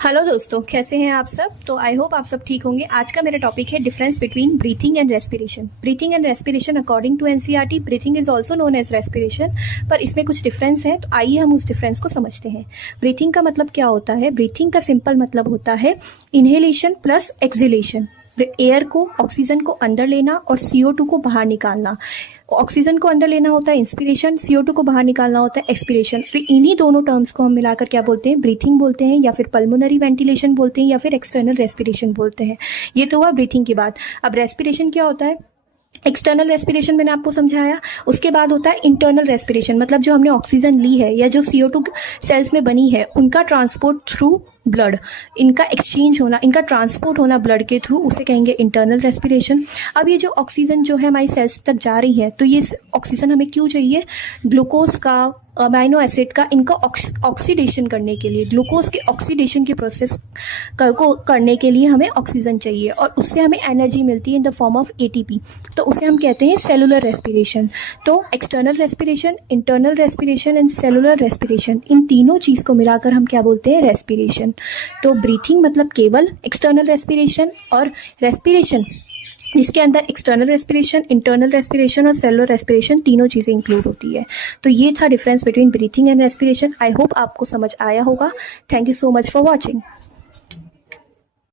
Hello दोस्तों, कैसे हैं आप सब। तो आई होप आप सब ठीक होंगे। आज का मेरा टॉपिक है difference between breathing and respiration. Breathing and respiration according to NCERT breathing is also known as respiration, पर इसमें कुछ डिफरेंस है। तो आइए हम उस डिफरेंस को समझते हैं। ब्रीथिंग का मतलब क्या होता है। ब्रीथिंग का सिंपल मतलब होता है इनहेलेशन प्लस एक्सहेलेशन। एयर को, ऑक्सीजन को अंदर लेना और CO2 को बाहर निकालना। ऑक्सीजन को अंदर लेना होता है इंस्पिरेशन, CO2 को बाहर निकालना होता है एक्सपिरेशन। तो इन्हीं दोनों टर्म्स को हम मिलाकर क्या बोलते हैं, ब्रीथिंग बोलते हैं, या फिर पल्मोनरी वेंटिलेशन बोलते हैं, या फिर एक्सटर्नल रेस्पिरेशन बोलते हैं। ये तो हुआ ब्रीथिंग की बात। अब रेस्पिरेशन क्या होता है। एक्सटर्नल रेस्पिरेशन मैंने आपको समझाया। उसके बाद होता है इंटरनल रेस्पिरेशन, मतलब जो हमने ऑक्सीजन ली है या जो CO2 सेल्स में बनी है उनका ट्रांसपोर्ट थ्रू ब्लड, इनका एक्सचेंज होना, इनका ट्रांसपोर्ट होना ब्लड के थ्रू, उसे कहेंगे इंटरनल रेस्पिरेशन। अब ये जो ऑक्सीजन जो है हमारी सेल्स तक जा रही है, तो ये ऑक्सीजन हमें क्यों चाहिए, ग्लूकोज का, अमाइनो एसिड का, इनका ऑक्सीडेशन करने के लिए, ग्लूकोज के ऑक्सीडेशन के प्रोसेस को करने के लिए हमें ऑक्सीजन चाहिए और उससे हमें एनर्जी मिलती है in the form of ATP। तो उसे हम कहते हैं सेलुलर रेस्पिरेशन। तो external respiration, internal respiration and cellular respiration, इन तीनों चीज़ को मिलाकर हम क्या बोलते हैं, रेस्पिरेशन। तो ब्रीथिंग मतलब केवल एक्सटर्नल रेस्पिरेशन, और रेस्पिरेशन इसके अंदर एक्सटर्नल रेस्पिरेशन, इंटरनल रेस्पिरेशन और सेलुलर रेस्पिरेशन तीनों चीज़ें इंक्लूड होती है। तो ये था difference between breathing and respiration. I hope आपको समझ आया होगा। Thank you so much for watching.